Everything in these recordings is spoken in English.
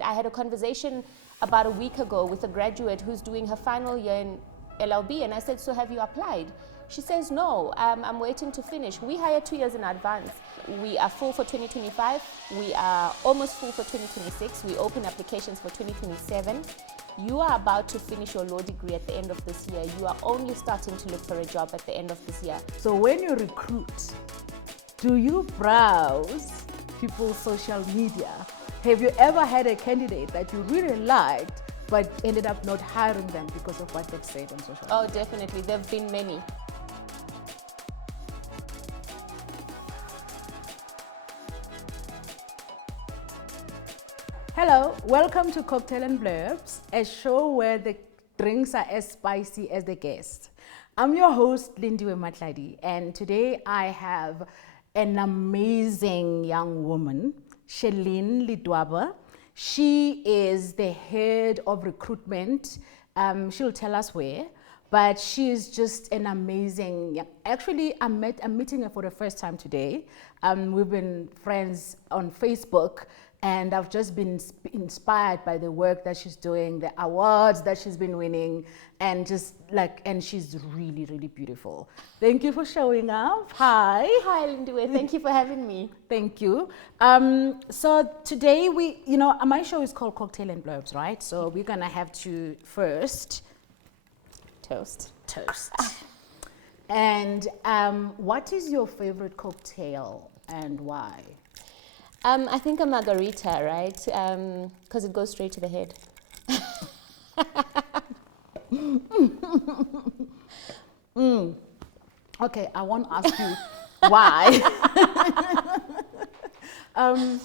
it. I had a conversation about a week ago with a graduate who's doing her final year in LLB, and I said, so have you applied? She says, no, I'm waiting to finish. We hire 2 years in advance. We are full for 2025. We are almost full for 2026. We open applications for 2027. You are about to finish your law degree at the end of this year. You are only starting to look for a job at the end of this year. So when you recruit, do you browse people's social media? Have you ever had a candidate that you really liked but ended up not hiring them because of what they've said on social media? Oh, definitely. There have been many. Hello, welcome to Cocktail and Blurbs, a show where the drinks are as spicy as the guest. I'm your host, Lindiwe Matladi, and today I have an amazing young woman, Shalin Ledwaba. She is the head of recruitment. She'll tell us where, but she is just an amazing. Actually, I'm meeting her for the first time today. We've been friends on Facebook, and I've just been inspired by the work that she's doing, the awards that she's been winning, and and she's really, really beautiful. Thank you for showing up. Hi. Hi, Lindiwe. Thank you for having me. Thank you. So today my show is called Cocktail and Blurbs, right? So we're gonna have to first Toast. And what is your favorite cocktail and why? I think a margarita, right? Because it goes straight to the head. Okay, I won't ask you why. I'm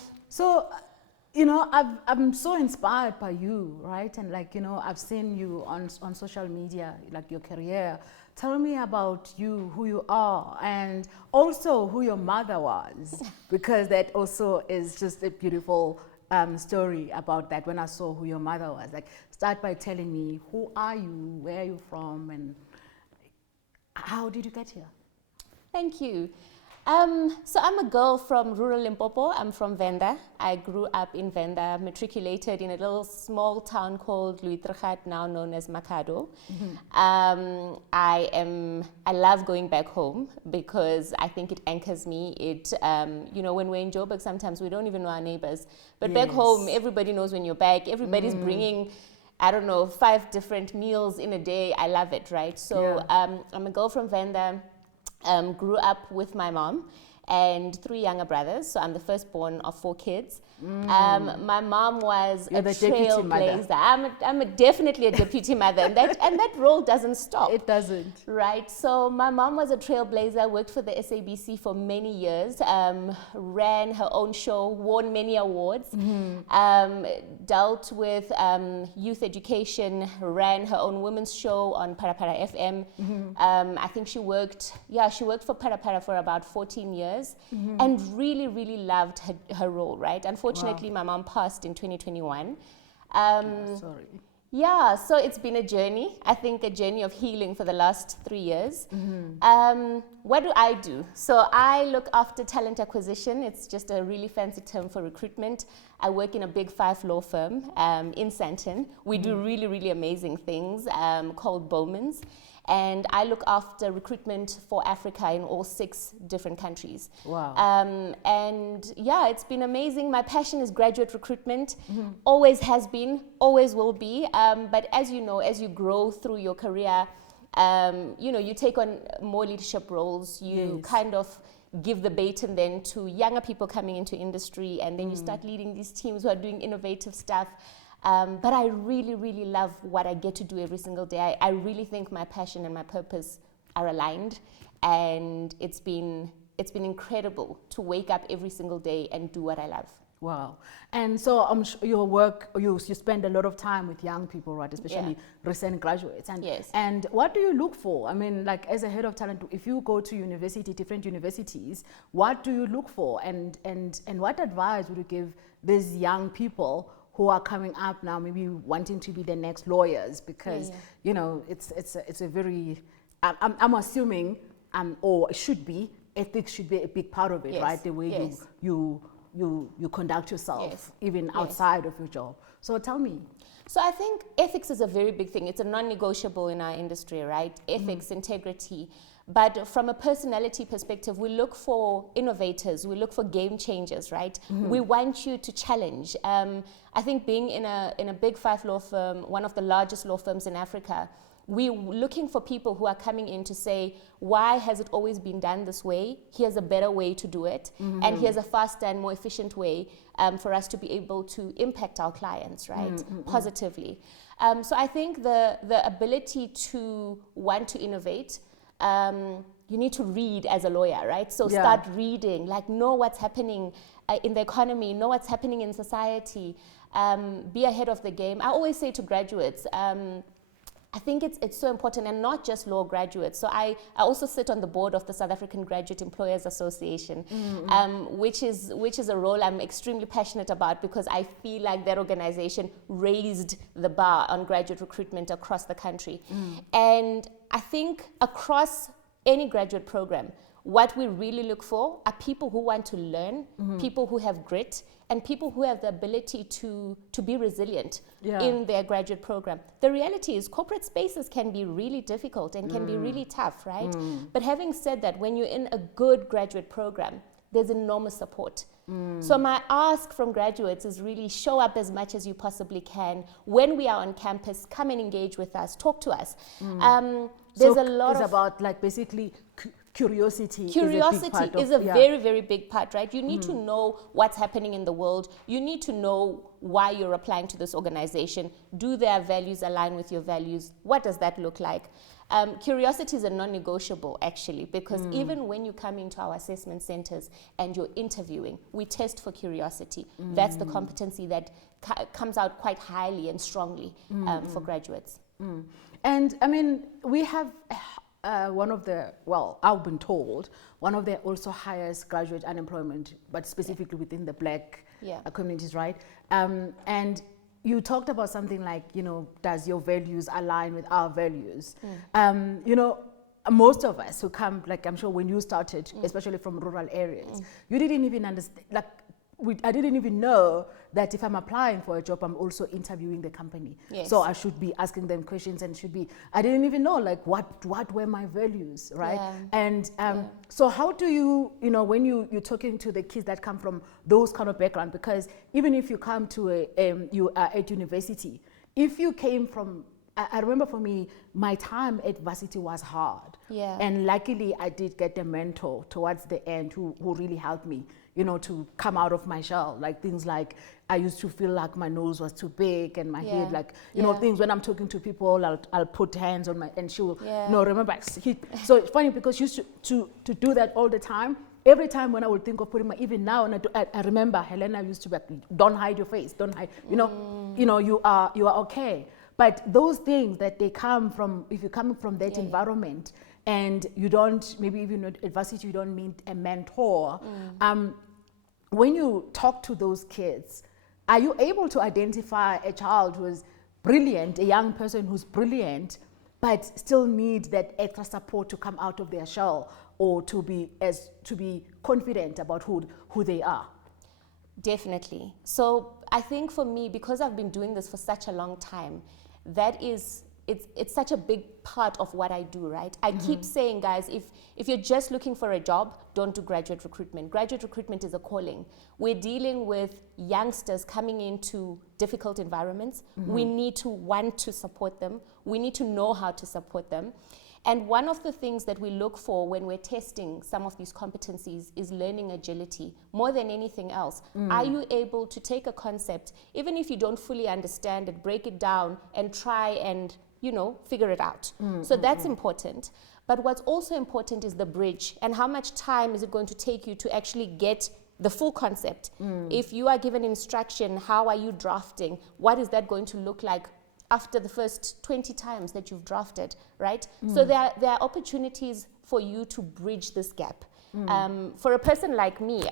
so inspired by you, right? And I've seen you on social media, like your career. Tell me about you, who you are, and also who your mother was, because that also is just a beautiful story about that. When I saw who your mother was, start by telling me, who are you, where are you from, and how did you get here? Thank you. So I'm a girl from rural Limpopo. I'm from Venda. I grew up in Venda, matriculated in a little small town called Luitrichat, now known as Makado. Mm-hmm. I love going back home because I think it anchors me. When we're in Joburg, sometimes we don't even know our neighbors. But yes, back home, everybody knows when you're back. Everybody's bringing, 5 different meals in a day. I love it, right? So I'm a girl from Venda. Grew up with my mom and 3 younger brothers, so I'm the firstborn of 4 kids. My mom was a trailblazer. I'm definitely a deputy mother, and that role doesn't stop. It doesn't. Right. So my mom was a trailblazer. Worked for the SABC for many years. Ran her own show. Won many awards. Mm-hmm. Dealt with youth education. Ran her own women's show on Parapara FM. Mm-hmm. I think she worked for Parapara for about 14 years, mm-hmm, and really, really loved her role. Right. Unfortunately, my mom passed in 2021. Sorry. Yeah, so it's been a journey. I think a journey of healing for the last 3 years. Mm-hmm. What do I do? So I look after talent acquisition. It's just a really fancy term for recruitment. I work in a big 5 law firm in Sandton. We do really, really amazing things called Bowman's. And I look after recruitment for Africa in all 6 different countries. Wow. It's been amazing. My passion is graduate recruitment. Mm-hmm. Always has been, always will be. But as you know, as you grow through your career, you take on more leadership roles. You kind of give the baton then to younger people coming into industry, and then you start leading these teams who are doing innovative stuff. But I really, really love what I get to do every single day. I really think my passion and my purpose are aligned, and it's been incredible to wake up every single day and do what I love. Wow. And so your work, you spend a lot of time with young people, right? Especially recent graduates. And, yes. And what do you look for? I mean, as a head of talent, if you go to different universities, what do you look for? And what advice would you give these young people who are coming up now, maybe wanting to be the next lawyers? Because, it's a very, I'm assuming, or it should be, ethics should be a big part of it, right? The way you you conduct yourself, Yes. even Yes. outside of your job. So tell me. So I think ethics is a very big thing. It's a non-negotiable in our industry, right? Ethics, integrity. But from a personality perspective, we look for innovators, we look for game changers, right? We want you to challenge. I think being in a big five law firm, one of the largest law firms in Africa, we're looking for people who are coming in to say, why has it always been done this way? Here's a better way to do it. And here's a faster and more efficient way for us to be able to impact our clients, right? Positively. So I think the ability to want to innovate, you need to read as a lawyer, right? So start reading, like know what's happening in the economy, know what's happening in society, be ahead of the game. I always say to graduates, I think it's so important, and not just law graduates. So I also sit on the board of the South African Graduate Employers Association, which is a role I'm extremely passionate about, because I feel like that organization raised the bar on graduate recruitment across the country. And I think across any graduate program, what we really look for are people who want to learn, people who have grit, and people who have the ability to be resilient in their graduate program. The reality is corporate spaces can be really difficult and can be really tough, right? But having said that, when you're in a good graduate program, there's enormous support. So my ask from graduates is really show up as much as you possibly can. When we are on campus, come and engage with us, talk to us. There's a lot it's of about like basically curiosity. Curiosity is a very, very big part, right? You need to know what's happening in the world. You need to know why you're applying to this organization. Do their values align with your values? What does that look like? Curiosity is a non-negotiable, actually, because even when you come into our assessment centers and you're interviewing, we test for curiosity. That's the competency that comes out quite highly and strongly for graduates. And I mean, we have one of the, well, I've been told, one of the also highest graduate unemployment, but specifically within the black communities, right? And you talked about something like, you know, does your values align with our values? You know, most of us who come, like I'm sure when you started, especially from rural areas, you didn't even understand, like, I didn't even know that if I'm applying for a job, I'm also interviewing the company. So I should be asking them questions and I didn't even know like what were my values, right? And so how do you know, when you're talking to the kids that come from those kind of background, because even if you come to you are at university, if you came from, I remember for me, my time at varsity was hard. And luckily I did get a mentor towards the end who really helped me, you know, to come out of my shell. Like things like, I used to feel like my nose was too big and my head, like, you know, things when I'm talking to people, I'll put hands on my, and she will, no, remember, so it's funny because she used to do that all the time. Every time when I would think of putting my, even now, and I remember Helena used to be like, don't hide your face, don't hide, you know, you are okay. But those things that they come from, if you're coming from that environment and you don't, maybe even at adversity, you don't meet a mentor, when you talk to those kids, are you able to identify a child who is brilliant, a young person who's brilliant, but still need that extra support to come out of their shell or to be confident about who they are? Definitely. So I think for me, because I've been doing this for such a long time, it's such a big part of what I do, right? I keep saying, guys, if you're just looking for a job, don't do graduate recruitment. Graduate recruitment is a calling. We're dealing with youngsters coming into difficult environments. We need to want to support them. We need to know how to support them. And one of the things that we look for when we're testing some of these competencies is learning agility. More than anything else, are you able to take a concept, even if you don't fully understand it, break it down and try and, you know, figure it out? So that's important. But what's also important is the bridge, and how much time is it going to take you to actually get the full concept? If you are given instruction, how are you drafting? What is that going to look like after the first 20 times that you've drafted, right? So there are opportunities for you to bridge this gap. For a person like me,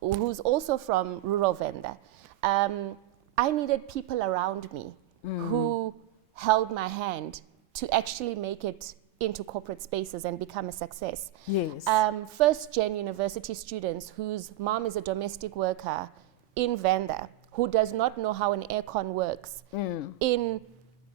who's also from rural Venda, I needed people around me who held my hand to actually make it into corporate spaces and become a success. Yes. First-gen university students whose mom is a domestic worker in Venda, who does not know how an aircon works in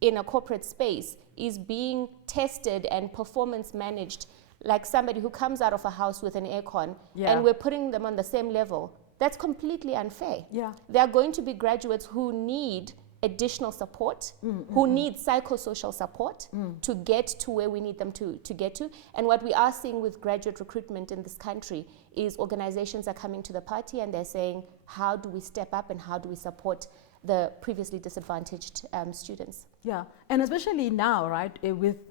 a corporate space, is being tested and performance managed like somebody who comes out of a house with an aircon, and we're putting them on the same level. That's completely unfair. Yeah. There are going to be graduates who need additional support, who need psychosocial support to get to where we need them to get to. And what we are seeing with graduate recruitment in this country is organizations are coming to the party and they're saying, how do we step up and how do we support the previously disadvantaged students? Yeah, and especially now, right,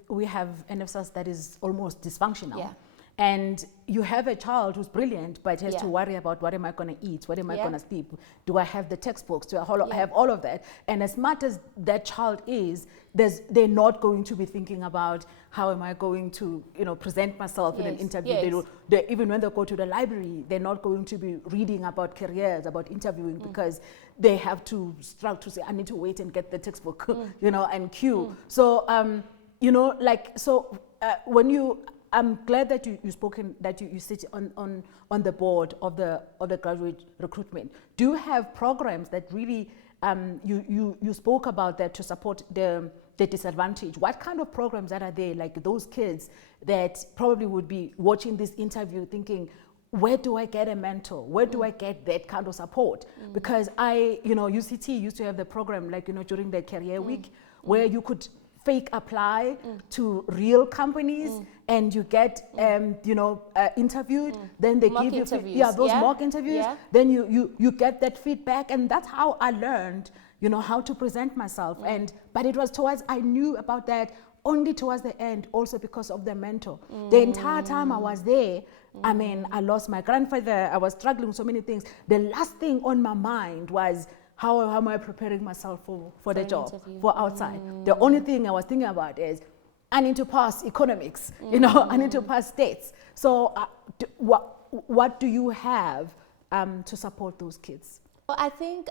we have NFSAS that is almost dysfunctional. Yeah. And you have a child who's brilliant, but has to worry about what am I going to eat, what am I going to sleep, do I have the textbooks, do I have all of that? And as smart as that child is, they're not going to be thinking about how am I going to, present myself in an interview. Even when they go to the library, they're not going to be reading about careers, about interviewing, because they have to struggle to say, I need to wait and get the textbook, and queue. So, when you... I'm glad that you spoken, that you sit on the board of the graduate recruitment. Do you have programs that really you spoke about that to support the disadvantaged? What kind of programs are there, like those kids that probably would be watching this interview thinking, where do I get a mentor? Where do I get that kind of support? Because UCT used to have the program during the career week where you could fake apply to real companies and you get interviewed, then they mock give interviews. you those mock interviews, then you get that feedback, and that's how I learned how to present myself. But it was I knew about that only towards the end, also because of the mentor. The entire time I was there, I mean, I lost my grandfather, I was struggling with so many things. The last thing on my mind was, how am I preparing myself for the job, for outside? The only thing I was thinking about is, I need to pass economics, I need to pass states. So what do you have to support those kids? Well, I think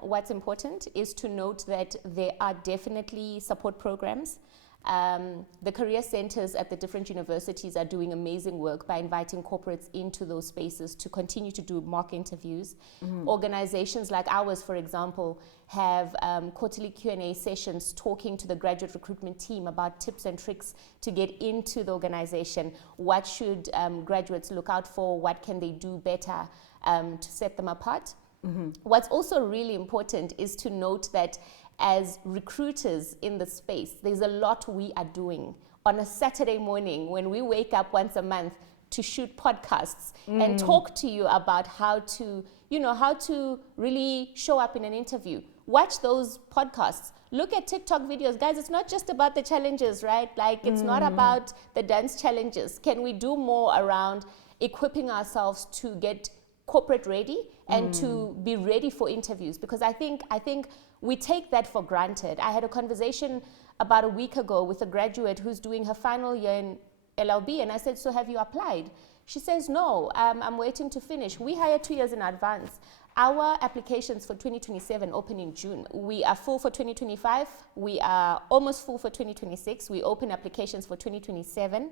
what's important is to note that there are definitely support programs. The career centers at the different universities are doing amazing work by inviting corporates into those spaces to continue to do mock interviews. Organizations like ours, for example, have quarterly Q&A sessions talking to the graduate recruitment team about tips and tricks to get into the organization. What should graduates look out for? What can they do better to set them apart? What's also really important is to note that as recruiters in the space, there's a lot we are doing on a Saturday morning when we wake up once a month to shoot podcasts and talk to you about how to really show up in an interview. Watch those podcasts. Look at TikTok videos. Guys, it's not just about the challenges, right? It's not about the dance challenges. Can we do more around equipping ourselves to get corporate ready and to be ready for interviews? Because I think we take that for granted. I had a conversation about a week ago with a graduate who's doing her final year in LLB, and I said, so have you applied? She says, no, I'm waiting to finish. We hire 2 years in advance. Our applications for 2027 open in June. We are full for 2025. We are almost full for 2026. We open applications for 2027.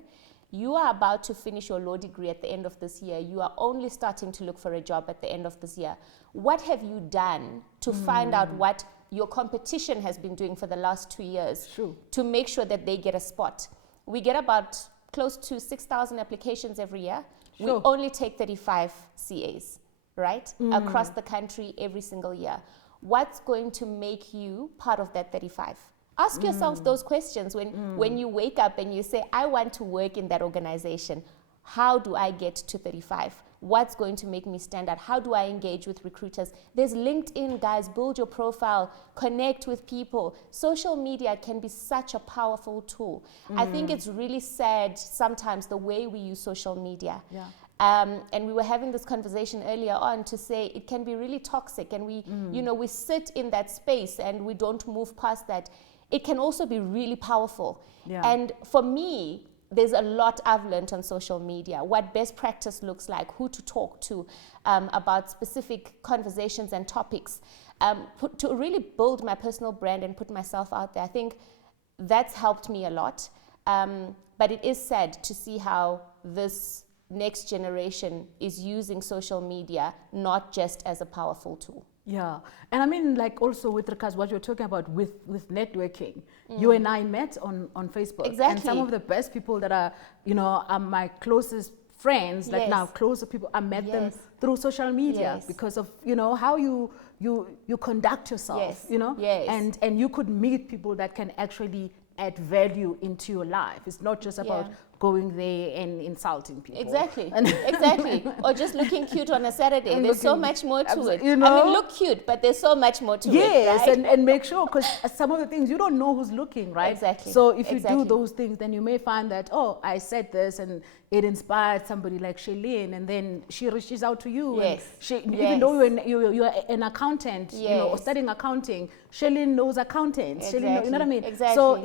You are about to finish your law degree at the end of this year. You are only starting to look for a job at the end of this year. What have you done to find out what your competition has been doing for the last 2 years to make sure that they get a spot? We get about close to 6,000 applications every year. We only take 35 CAs, right? Across the country every single year. What's going to make you part of that 35? Ask yourself those questions when you wake up and you say, I want to work in that organization. How do I get to 35? What's going to make me stand out? How do I engage with recruiters? There's LinkedIn, guys. Build your profile. Connect with people. Social media can be such a powerful tool. I think it's really sad sometimes the way we use social media. Yeah. And we were having this conversation earlier on to say it can be really toxic, and we sit in that space and we don't move past that. It can also be really powerful. Yeah. And for me, there's a lot I've learned on social media, what best practice looks like, who to talk to about specific conversations and topics, to really build my personal brand and put myself out there. I think that's helped me a lot. But it is sad to see how this next generation is using social media not just as a powerful tool. Yeah, and I mean, like also with regards what you're talking about with networking, you and I met on Facebook. Exactly. And some of the best people that are, are my closest friends, like now closer people, I met them through social media because of, how you conduct yourself, and you could meet people that can actually add value into your life. It's not just about going there and insulting people. Exactly. Exactly. Or just looking cute on a Saturday. There's so much more to it. You know? I mean, look cute, but there's so much more to it. Yes, right? and make sure, because some of the things you don't know who's looking, right? Exactly. So if you do those things, then you may find that, I said this and it inspired somebody like Shelene, and then she reaches out to you. Yes. And even though you're an accountant, or studying accounting, Shelene knows accountants. Exactly. Shelene, you know what I mean? Exactly. So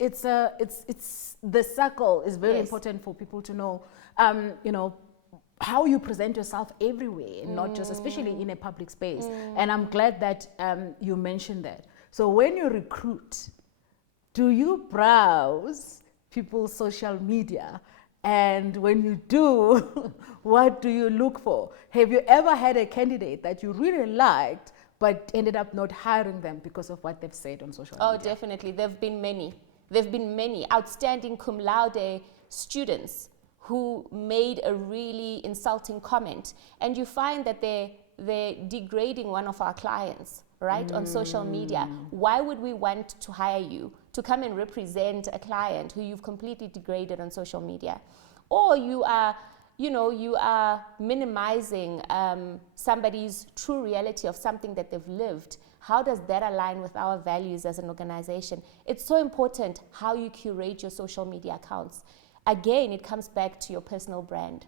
it's the circle is very important for people to know, how you present yourself everywhere, and not just, especially in a public space. And I'm glad that you mentioned that. So when you recruit, do you browse people's social media? And when you do, what do you look for? Have you ever had a candidate that you really liked but ended up not hiring them because of what they've said on social media? Oh, definitely. There have been many. There have been many outstanding cum laude students who made a really insulting comment. And you find that they're degrading one of our clients, right, on social media. Why would we want to hire you to come and represent a client who you've completely degraded on social media? Or you are minimizing somebody's true reality of something that they've lived. How does that align with our values as an organization? It's so important how you curate your social media accounts. Again, it comes back to your personal brand.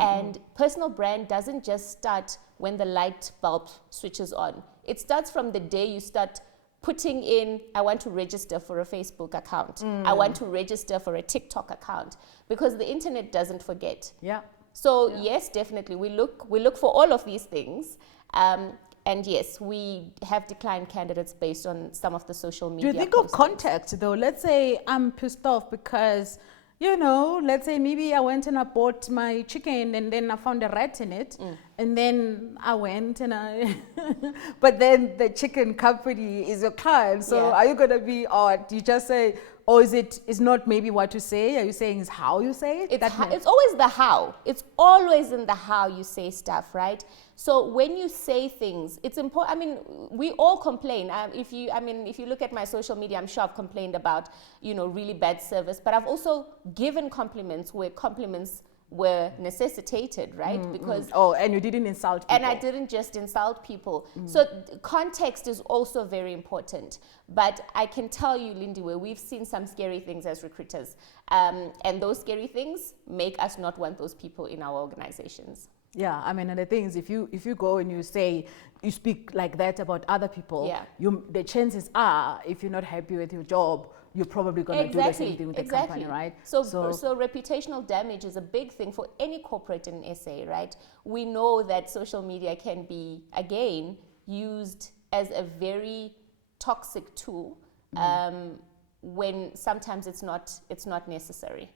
And personal brand doesn't just start when the light bulb switches on. It starts from the day you start putting in, I want to register for a Facebook account. I want to register for a TikTok account, because the internet doesn't forget. Yeah. So yes, definitely, we look for all of these things. And yes, we have declined candidates based on some of the social media. Do you think of context though? Let's say I'm pissed off because, let's say maybe I went and I bought my chicken and then I found a rat in it. And then I went and but then the chicken company is your client. So are you going to be, or do you just say, or it's not maybe what you say? Are you saying it's how you say it? It's always the how. It's always in the how you say stuff, right? So when you say things, it's important. I mean, we all complain. If you look at my social media, I'm sure I've complained about, really bad service. But I've also given compliments where compliments were necessitated, right? Because and you didn't insult people. And I didn't just insult people. So context is also very important. But I can tell you, Lindiwe, we've seen some scary things as recruiters. And those scary things make us not want those people in our organizations. Yeah, I mean, and the thing is, if you go and you speak like that about other people, the chances are, if you're not happy with your job, you're probably going to do the same thing with the company, right? So reputational damage is a big thing for any corporate in SA, right? We know that social media can be, again, used as a very toxic tool when sometimes it's not necessary.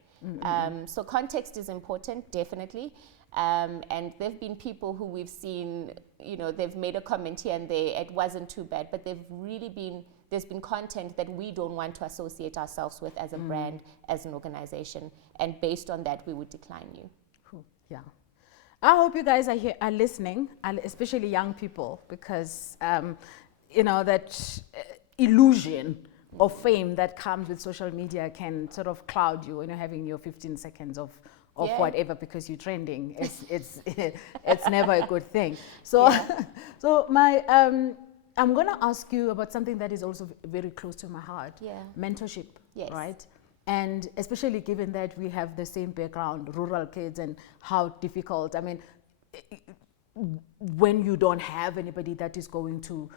So context is important, definitely. And there've been people who we've seen, they've made a comment here and there, it wasn't too bad, but there's been content that we don't want to associate ourselves with as a brand, as an organization, and based on that, we would decline you. Yeah. I hope you guys are listening, and especially young people, because, that illusion of fame that comes with social media can sort of cloud you when you're having your 15 seconds of whatever, because you're trending. It's never a good thing. So, so I'm gonna ask you about something that is also very close to my heart. Yeah. Mentorship. Yes. Right. And especially given that we have the same background, rural kids, and how difficult. I mean, when you don't have anybody that is going to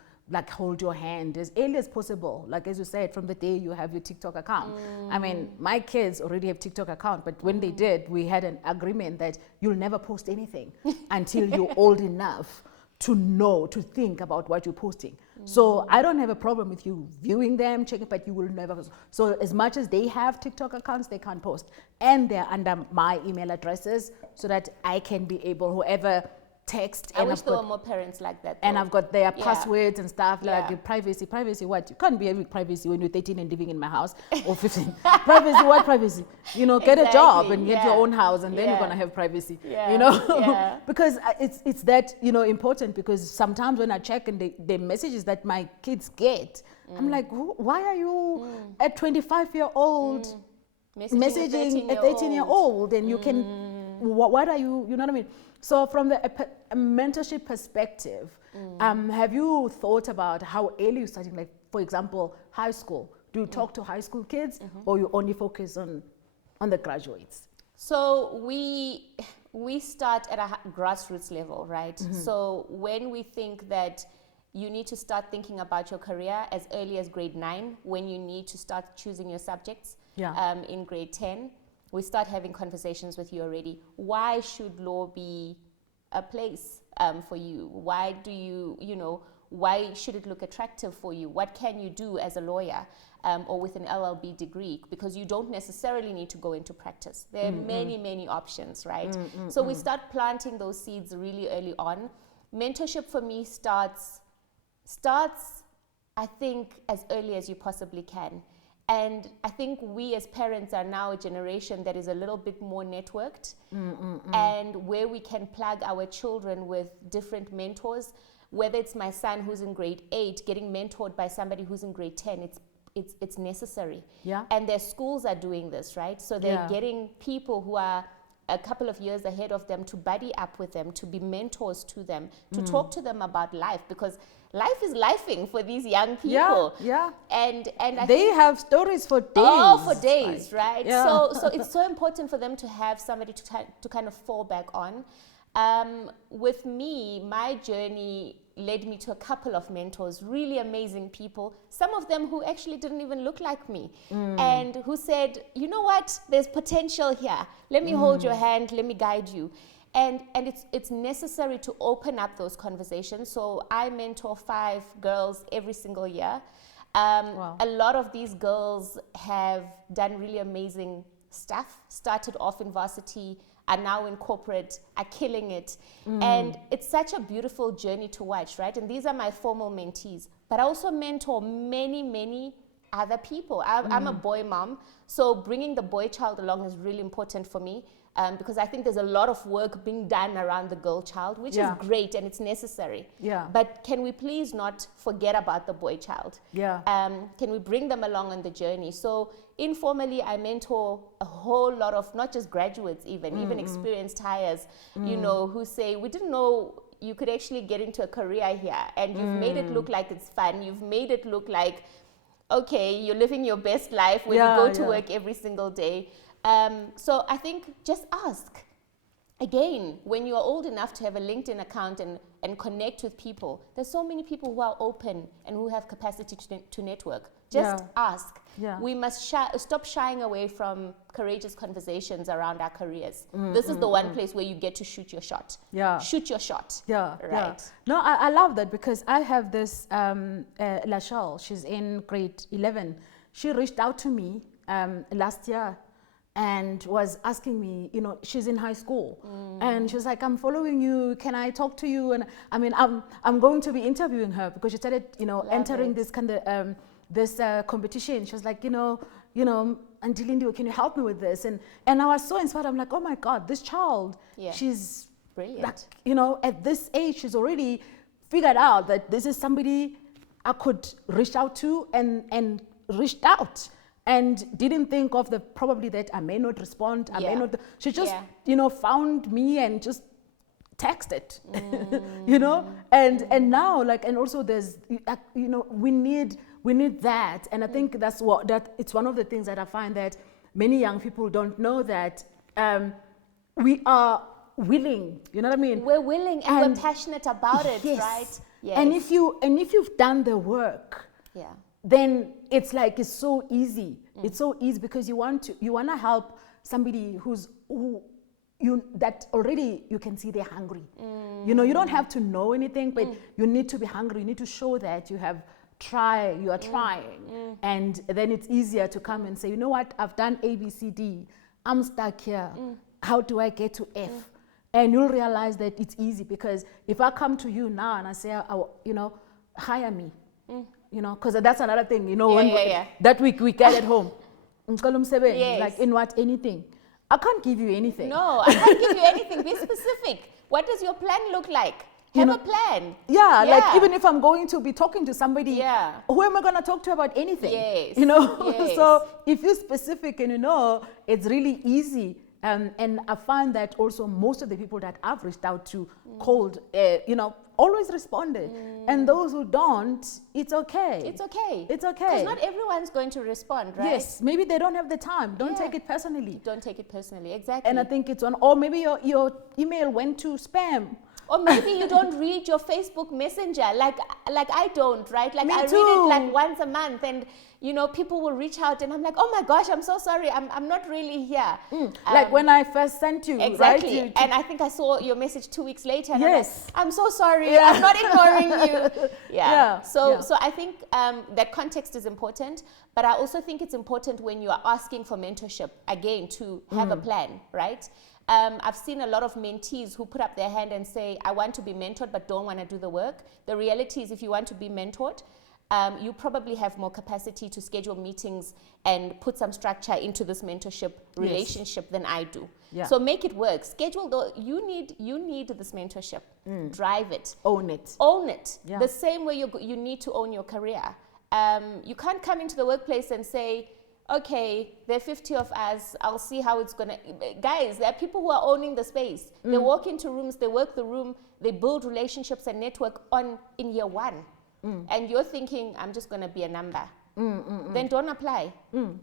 hold your hand as early as possible, as you said, from the day you have your TikTok account. I mean, my kids already have TikTok account, but when they did, we had an agreement that you'll never post anything until you're old enough to think about what you're posting. So I don't have a problem with you viewing them, checking, but you will never. So as much as they have TikTok accounts, they can't post. And they're under my email addresses so that I can be able, whoever text. I wish there were more parents like that. And though. I've got their passwords and stuff, Yeah. like privacy, what? You can't be having privacy when you're 13 and living in my house, or 15. Privacy, what privacy? You know, get a job and get your own house, and then you're going to have privacy, you know? Because it's that, you know, important, because sometimes when I check and the messages that my kids get, I'm like, why are you a 25-year-old messaging a 13-year-old? And you can, what are you know what I mean? So from the a mentorship perspective, have you thought about how early you're starting? Like, for example, high school. Do you talk to high school kids, or you only focus on the graduates? So we start at a grassroots level, right? So when we think that you need to start thinking about your career as early as grade 9, when you need to start choosing your subjects in grade 10, we start having conversations with you already. Why should law be a place for you? Why do you, why should it look attractive for you? What can you do as a lawyer or with an LLB degree? Because you don't necessarily need to go into practice. There are many options, right? So we start planting those seeds really early on. Mentorship for me starts, I think, as early as you possibly can. And I think we as parents are now a generation that is a little bit more networked, and where we can plug our children with different mentors, whether it's my son who's in grade 8 getting mentored by somebody who's in grade 10, it's necessary. Yeah. And their schools are doing this, right? So they're getting people who are a couple of years ahead of them to buddy up with them, to be mentors to them, to talk to them about life, because life is lifing for these young people. And I they think have stories for days. Oh, for days, right? Yeah. So it's so important for them to have somebody to kind of fall back on. With me, my journey led me to a couple of mentors, really amazing people, some of them who actually didn't even look like me, and who said, you know what, there's potential here. Let me hold your hand, let me guide you. And it's necessary to open up those conversations. So I mentor 5 girls every single year. Wow. A lot of these girls have done really amazing stuff, started off in varsity, are now in corporate, are killing it. And it's such a beautiful journey to watch, right? And these are my formal mentees. But I also mentor many other people. I'm a boy mom, so bringing the boy child along is really important for me. Because I think there's a lot of work being done around the girl child, which is great and it's necessary. But can we please not forget about the boy child? Can we bring them along on the journey? So informally, I mentor a whole lot of, not just graduates even experienced hires, who say, we didn't know you could actually get into a career here, and you've made it look like it's fun. You've made it look like, okay, you're living your best life when you go to work every single day. So I think just ask. Again, when you are old enough to have a LinkedIn account and connect with people, there's so many people who are open and who have capacity to network. Just ask. We must stop shying away from courageous conversations around our careers. This is the one place where you get to shoot your shot. Shoot your shot. Right. No, I love that, because I have this Lachelle, she's in grade 11. She reached out to me last year and was asking me, she's in high school, and she was like, I'm following you, can I talk to you? And I mean, I'm going to be interviewing her, because she started, entering this kind of this competition. She was like, Auntie Lindy, can you help me with this? And I was so inspired. I'm like, oh my God, this child, she's brilliant. Like, at this age, she's already figured out that this is somebody I could reach out to, and reached out. And didn't think of probably that I may not respond, I may not. She just, found me and just texted, and now, like, and also there's, we need that. And I think it's one of the things that I find that many young people don't know, that we are willing, you know what I mean? We're willing and we're passionate about it, right? Yes. And if you've done the work, then it's so easy. It's so easy, because you want to help somebody that already you can see they're hungry. You know, you don't have to know anything, but you need to be hungry. You need to show that you are trying. And then it's easier to come and say, you know what, I've done A, B, C, D. I'm stuck here. How do I get to F? And you'll realize that it's easy, because if I come to you now and I say, you know, hire me, you know, because that's another thing, you know, that we get at home. Yes. Like, in what? Anything. I can't give you anything. No, I can't give you anything. Be specific. What does your plan look like? Have a plan. Yeah, like even if I'm going to be talking to somebody, who am I going to talk to about anything? Yes. You know, Yes. So if you're specific and you know, it's really easy. And I find that also most of the people that I've reached out to cold, you know, always responded. And those who don't, it's okay. It's okay. It's okay. Because not everyone's going to respond, right? Yes, maybe they don't have the time. Don't take it personally. Don't take it personally, exactly. And I think it's on, or maybe your email went to spam. Or maybe you don't read your Facebook Messenger like I don't, right? Like Me I too. read it like once a month, and you know, people will reach out and I'm like, oh my gosh, I'm so sorry, I'm not really here. Like when I first sent you, exactly. right? And I think I saw your message 2 weeks later and Yes. I'm so sorry, I'm not ignoring you. So I think that context is important, but I also think it's important when you are asking for mentorship, again, to have a plan, right? I've seen a lot of mentees who put up their hand and say, I want to be mentored but don't want to do the work. The reality is, if you want to be mentored, you probably have more capacity to schedule meetings and put some structure into this mentorship relationship than I do. So make it work. Schedule you need this mentorship. Drive it. Own it. Own it. The same way you need to own your career. You can't come into the workplace and say, okay, there are 50 of us, I'll see how it's going to... Guys, there are people who are owning the space. They walk into rooms, they work the room, they build relationships and network in year one. And you're thinking, I'm just going to be a number. Then don't apply.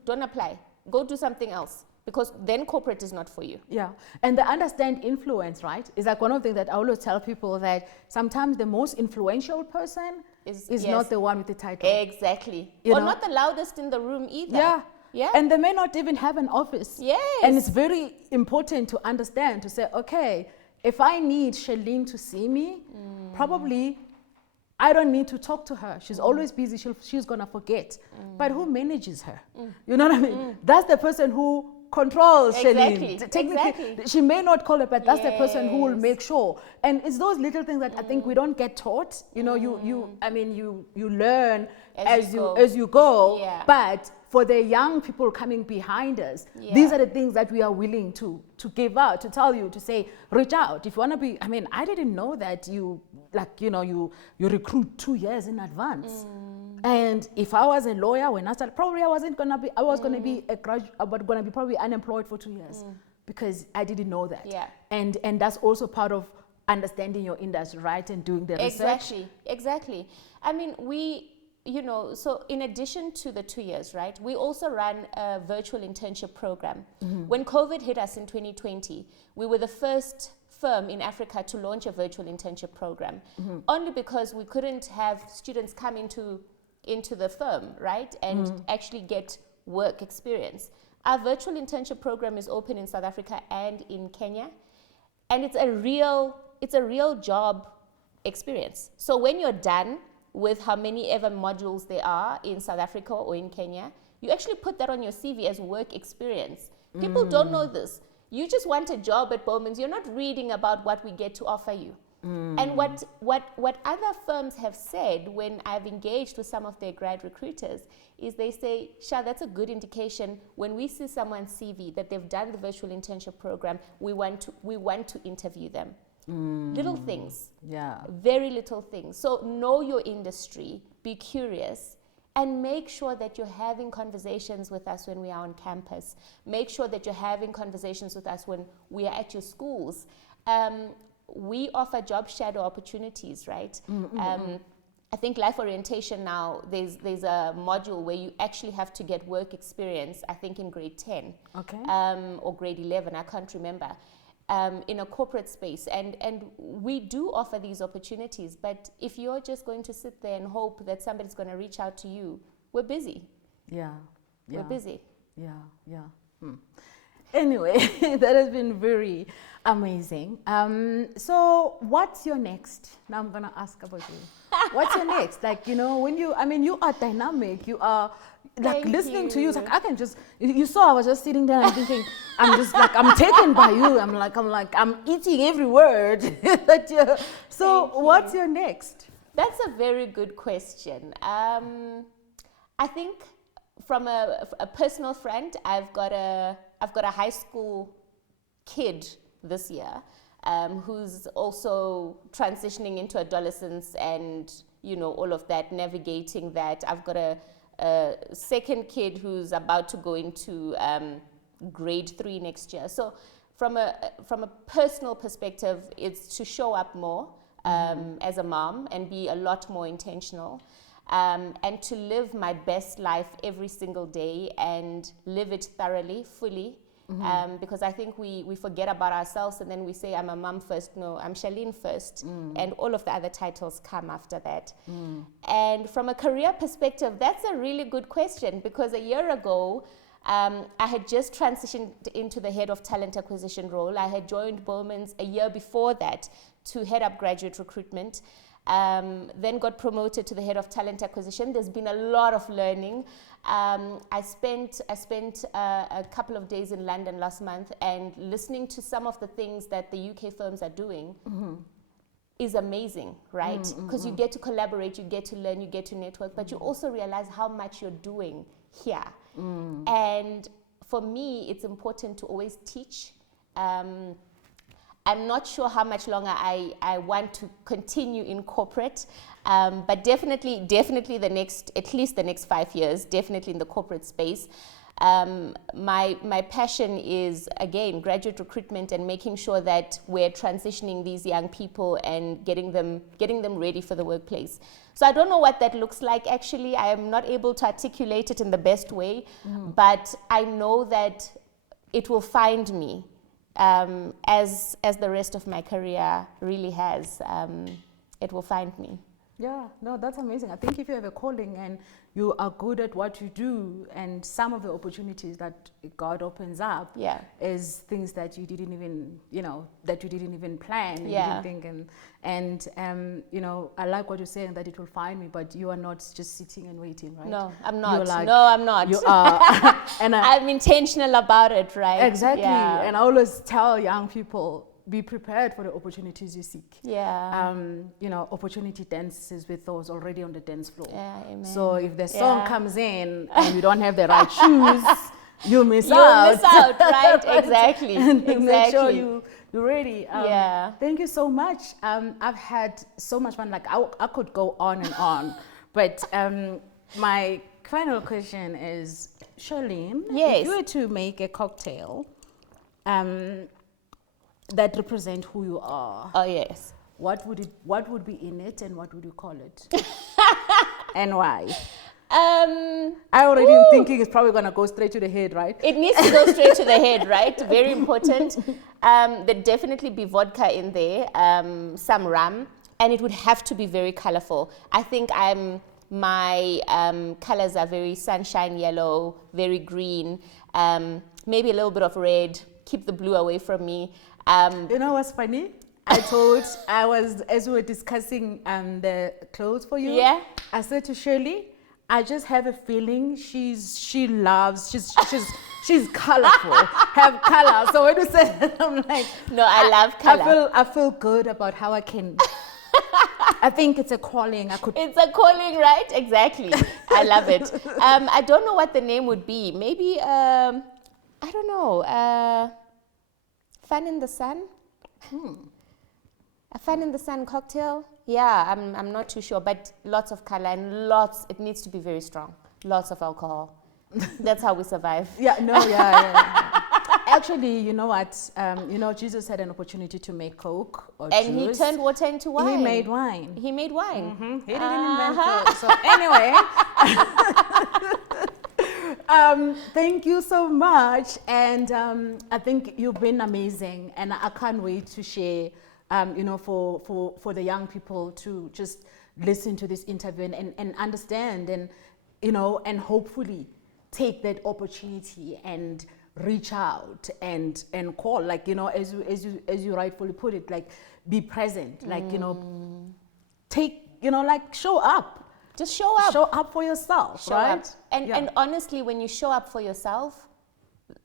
Don't apply. Go do something else, because then corporate is not for you. Yeah, and the understand influence, right? Is like one of the things that I always tell people, that sometimes the most influential person is not the one with the title. Exactly. You or know? not the loudest in the room either. Yeah. And they may not even have an office. Yes. And it's very important to understand, to say, okay, if I need Shelene to see me, probably I don't need to talk to her. She's always busy. She's going to forget. But who manages her? You know what I mean? That's the person who controls Shelene. Technically, she may not call it, but that's the person who will make sure. And it's those little things that I think we don't get taught. You know, you learn as you go. But for the young people coming behind us, these are the things that we are willing to give out, to tell you, to say, reach out. If you want to be, I mean, I didn't know that you recruit 2 years in advance. And if I was a lawyer when I started, probably I was going to be probably unemployed for 2 years, because I didn't know that. And that's also part of understanding your industry, right? And doing the research. Exactly. I mean, so in addition to the 2 years, right, we also run a virtual internship program. When COVID hit us in 2020, we were the first firm in Africa to launch a virtual internship program, only because we couldn't have students come into the firm, right, and actually get work experience. Our virtual internship program is open in South Africa and in Kenya, and it's a real job experience. So when you're done with how many ever modules there are in South Africa or in Kenya, you actually put that on your CV as work experience. People don't know this. You just want a job at Bowman's. You're not reading about what we get to offer you. And what other firms have said when I've engaged with some of their grad recruiters is they say, Sha, that's a good indication when we see someone's CV that they've done the virtual internship program, we want to interview them. Little things. Very little things. So know your industry, be curious, and make sure that you're having conversations with us when we are on campus. Make sure that you're having conversations with us when we are at your schools. We offer job shadow opportunities, right? I think life orientation now, there's a module where you actually have to get work experience, I think in grade 10 or grade 11, I can't remember, in a corporate space. And we do offer these opportunities, but if you're just going to sit there and hope that somebody's going to reach out to you, we're busy. We're busy. Anyway, that has been very amazing. So what's your next? Now I'm gonna ask about you. What's your next? Like, you know, when you, I mean, you are dynamic. You are like Thank listening to you. It's you. like I can just. You saw I was just sitting there and thinking, I'm just like I'm taken by you. I'm eating every word that you. So Thank you. what's your next? That's a very good question. I think from a personal front, I've got a high school kid this year who's also transitioning into adolescence and, you know, all of that, navigating that. I've got a second kid who's about to go into grade 3 next year. So from a personal perspective, it's to show up more as a mom and be a lot more intentional. And to live my best life every single day and live it thoroughly, fully. Because I think we forget about ourselves and then we say, I'm a mom first. No, I'm Shalene first. And all of the other titles come after that. And from a career perspective, that's a really good question, because a year ago, I had just transitioned into the head of talent acquisition role. I had joined Bowman's a year before that to head up graduate recruitment. Then got promoted to the head of talent acquisition. There's been a lot of learning. I spent a couple of days in London last month, and listening to some of the things that the UK firms are doing is amazing, right? Because you get to collaborate, you get to learn, you get to network, but you also realize how much you're doing here. And for me, it's important to always teach. I'm not sure how much longer I want to continue in corporate, but definitely at least the next 5 years, definitely in the corporate space. My passion is, again, graduate recruitment and making sure that we're transitioning these young people and getting them ready for the workplace. So I don't know what that looks like, actually. I am not able to articulate it in the best way, but I know that it will find me. As the rest of my career really has, it will find me. Yeah, no, that's amazing. I think if you have a calling and you are good at what you do, and some of the opportunities that God opens up is things that you didn't even, plan, you didn't think, and you know, I like what you're saying, that it will find me, but you are not just sitting and waiting, right? No, I'm not. Like, no, I'm not. You are. And I'm intentional about it, right? Exactly. Yeah. And I always tell young people, be prepared for the opportunities you seek. Yeah. Opportunity dances with those already on the dance floor. Yeah, amen. So if the song comes in and you don't have the right shoes, you miss out. You miss out, right? Exactly. And exactly. make sure you're ready. Thank you so much. I've had so much fun. Like I could go on and on, but my final question is, Shalene, if you were to make a cocktail, that represent who you are. Oh yes. What would be in it, and what would you call it? And why? I already am thinking it's probably gonna go straight to the head, right? It needs to go straight to the head, right? Very important. There'd definitely be vodka in there, some rum, and it would have to be very colorful. I think my colors are very sunshine yellow, very green, maybe a little bit of red. Keep the blue away from me. You know what's funny? As we were discussing the clothes for you, I said to Shirley, I just have a feeling she's colorful, have color. So when you said that, I'm like, no, I love color. I feel good about how I can. I think it's a calling. It's a calling, right? Exactly. I love it. I don't know what the name would be. Maybe I don't know. Fun in the sun. A fun in the sun cocktail. Yeah, I'm not too sure, but lots of color and it needs to be very strong. Lots of alcohol. That's how we survive. Yeah. Actually, you know what? Jesus had an opportunity to make Coke or and juice. He turned water into wine. He made wine. He made wine. Mm-hmm. He didn't invent Coke. So anyway, thank you so much. And I think you've been amazing. And I can't wait to share, for the young people to just listen to this interview and understand and hopefully take that opportunity and reach out and call, like, you know, as you rightfully put it, like, be present, like, you know, take, you know, like, show up. Just show up. Show up for yourself, Show right? up. And honestly, when you show up for yourself,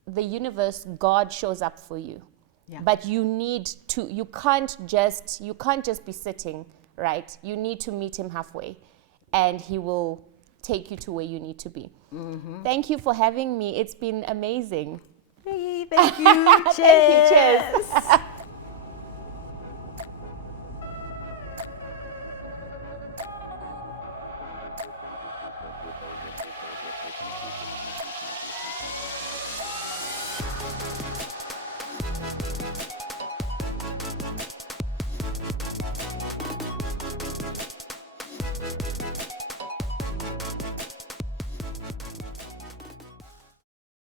the universe, God shows up for you. Yeah. But you need to, you can't just be sitting, right? You need to meet him halfway, and he will take you to where you need to be. Thank you for having me. It's been amazing. Hey, thank you. Cheers. Thank you. Cheers.